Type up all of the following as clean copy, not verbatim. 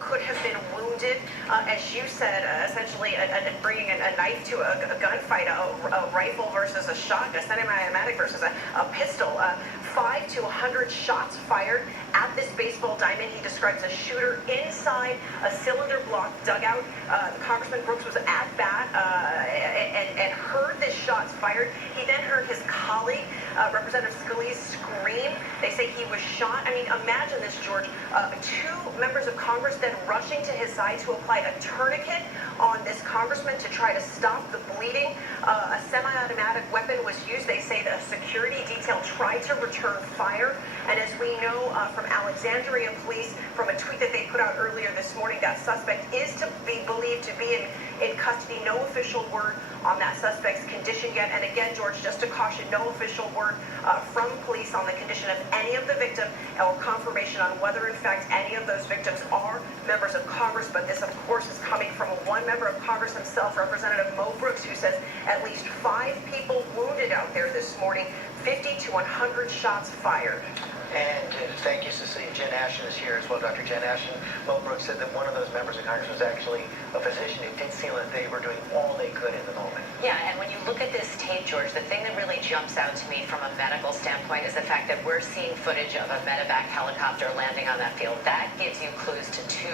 could have been wounded, as you said, essentially bringing a knife to a gunfight, a rifle versus a shotgun, a semi-automatic versus a pistol. 5 to 100 shots fired at this baseball diamond. He describes a shooter inside a cylinder block dugout. Congressman Brooks was at bat and heard this shots fired. He then heard his colleague, Representative Scalise, scream. They say he was shot. I mean, imagine this, George. Two members of Congress then rushing to his side to apply a tourniquet on this congressman to try to stop the bleeding. A semi-automatic weapon was used. They say the security detail tried to return fire. And as we know from Alexandria police, from a tweet that they put out earlier this morning, that suspect is to be believed to be in custody. No official word on that suspect's condition yet. And again, George, just to caution, no official word from police on the condition of any of the victims or confirmation on whether, in fact, any of those victims are members of Congress. But this, of course, is coming from one member of Congress himself, Representative Mo Brooks, who says at least 5 people wounded out there this morning, 50 to 100 shots fired. And thank you, Cecilia. Jen Ashton is here as well, Dr. Jen Ashton. Mo Brooks said that one of those members of Congress was actually a physician who did feel that they were doing all they could in the moment. Yeah, and when you look at this tape, George, the thing that really jumps out to me from a medical standpoint is the fact that we're seeing footage of a medevac helicopter landing on that field. That gives you clues to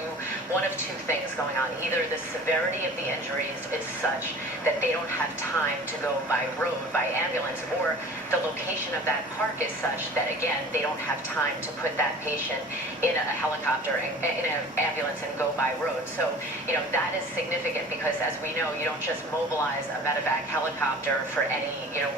one of two things going on. Either the severity of the injuries is such that they don't have time to go by road, by ambulance, or the location of that park is such that, again, they don't have time to put that patient in a helicopter, in an ambulance, and go by road. So, that is significant because, as we know, you don't just mobilize a medevac helicopter for any,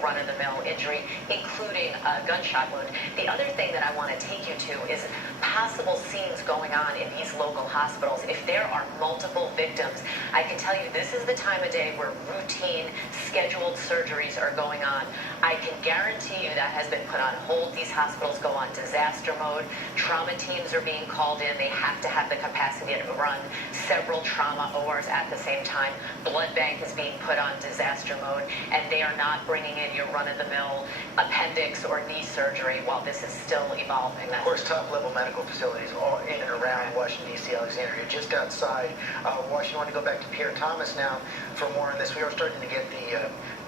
run-of-the-mill injury, including a gunshot wound. The other thing that I want to take you to is possible scenes going on in these local hospitals. If there are multiple victims, I can tell you this is the time of day where routine scheduled surgeries are going on. I can guarantee you that has been put on hold. These hospitals go on disaster mode. Trauma teams are being called in. They have to have the capacity to run several trauma ORs at the same time. Blood bank is being put on disaster mode, and they are not bringing in your run-of-the-mill appendix or knee surgery while this is still evolving. Of course, top-level medical facilities all in and around Washington, D.C., Alexandria, just outside Washington. I want to go back to Pierre Thomas now for more on this. We are starting to get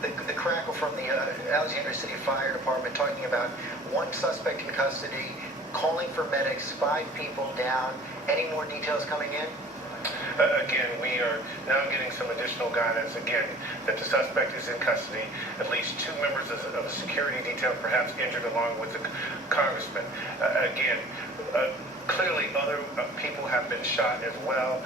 the crackle from the Alexandria City Fire Department talking about one suspect in custody, calling for medics, 5 people down. Any more details coming in? Again, we are now getting some additional guidance, again, that the suspect is in custody. At least 2 members of the security detail perhaps injured along with the congressman. Clearly other people have been shot as well.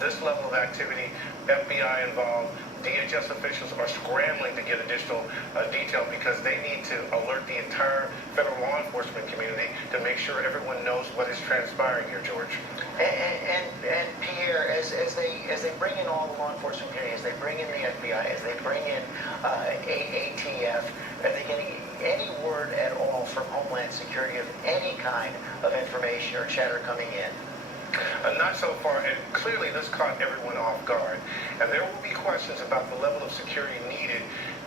This level of activity, FBI involved, DHS officials are scrambling to get additional detail because they need to alert the entire federal law enforcement community to make sure everyone knows what is transpiring here, George. And Pierre, as they bring in all the law enforcement community, as they bring in the FBI, as they bring in ATF, are they getting any word at all from Homeland Security of any kind of information or chatter coming in? Not so far, and clearly this caught everyone off guard. And there will be questions about the level of security needed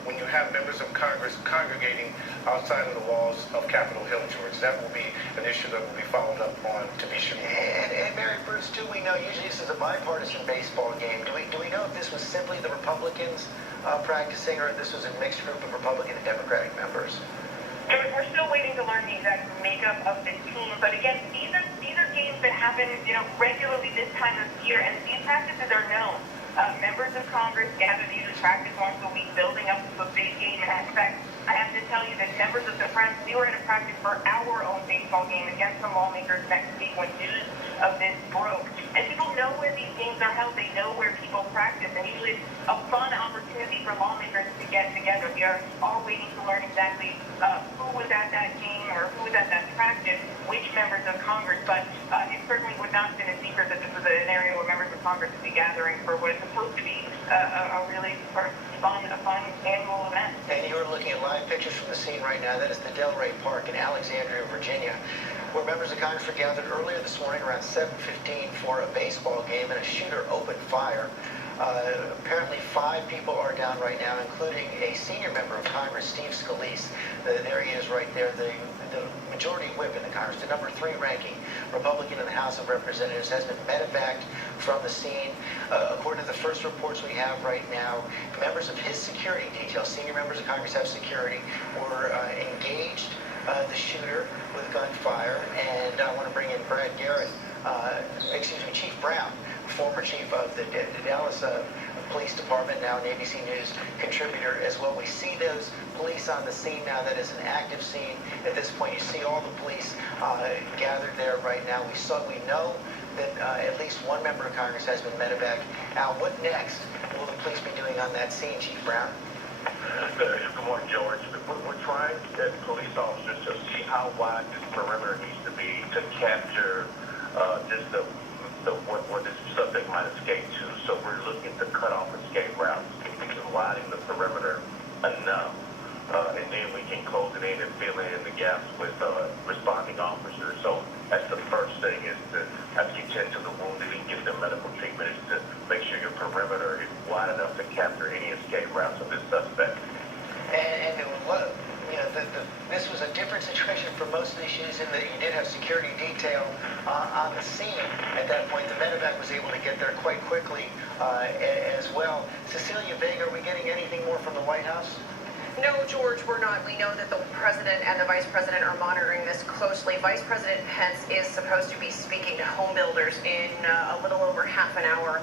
when you have members of Congress congregating outside of the walls of Capitol Hill, George. That will be an issue that will be followed up on, to be sure. And Mary Bruce, do we know, usually this is a bipartisan baseball game, do we know if this was simply the Republicans practicing, or if this was a mixed group of Republican and Democratic members? George, we're still waiting to learn the exact makeup of this team, but again, these are games that happen, regularly this time of year, and these practices are known. Members of Congress gather to usually practice once a week, building up to a big game. And in fact, I have to tell you that members of the press, we were at a practice for our own baseball game against some lawmakers next week when news of this broke. And people know where these games are held. They know where people practice, and usually it's a fun opportunity for lawmakers to get together. We are all waiting to learn exactly who was at that game or who was at that practice, which members of Congress, but it certainly would not have been a secret that this was an area where members of Congress would be gathering for what is supposed to be a really sort of fun annual event. And you're looking at live pictures from the scene right now. That is the Delray Park in Alexandria, Virginia, where members of Congress were gathered earlier this morning around 7:15 for a baseball game, and a shooter opened fire. Apparently 5 people are down right now, including a senior member of Congress, Steve Scalise. There he is right there. The the majority whip in the Congress, the number 3 ranking Republican in the House of Representatives, has been medevaced from the scene. According to the first reports we have right now, members of his security detail, senior members of Congress have security, were engaged the shooter with gunfire. And I want to bring in Brad Garrett, Chief Brown, former chief of the Dallas Police Department, now an ABC News contributor as well. We see those police on the scene now. That is an active scene at this point. You see all the police gathered there right now. We know that at least one member of Congress has been medevaced. Al, what next will the police be doing on that scene, Chief Brown? Good morning, George. We're trying as police officers to see how wide this perimeter needs to be to capture just what this subject might escape to. So we're looking to cut off escape routes, widening the perimeter enough, and then we can close it in and fill in the gaps with responding officers. So that's the first thing, is to, after you tend to the wounded and give them medical treatment, is to make sure your perimeter is wide enough to capture any escape routes of this suspect. And this was a different situation for most of these shootings in that you did have security detail on the scene at that point. The medevac was able to get there quite quickly as well. Cecilia Vega, are we getting anything more from the White House? No, George, we're not. We know that the president and the vice president are monitoring this closely. Vice President Pence is supposed to be speaking to home builders in a little over half an hour.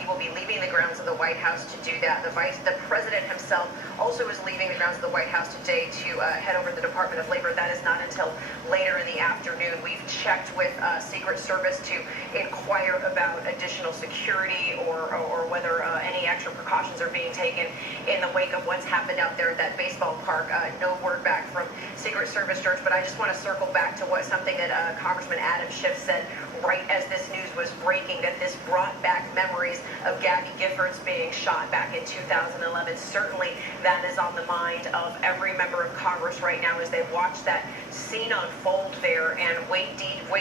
He will be leaving the grounds of the White House to do that. The president himself also is leaving the grounds of the White House today to head over to the Department of Labor. That is not until later in the afternoon. We've checked with Secret Service to inquire about additional security or whether any extra precautions are being taken in the wake of what's happened out there at that baseball park. No word back from Secret Service, George, but I just want to circle back to something that Congressman Adam Schiff said right as this news was breaking, that this brought back memories of Gabby Giffords being shot back in 2011. Certainly that is on the mind of every member of Congress right now as they watch that scene unfold there and wait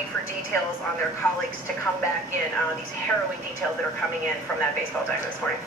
for details on their colleagues to come back in, these harrowing details that are coming in from that baseball deck this morning.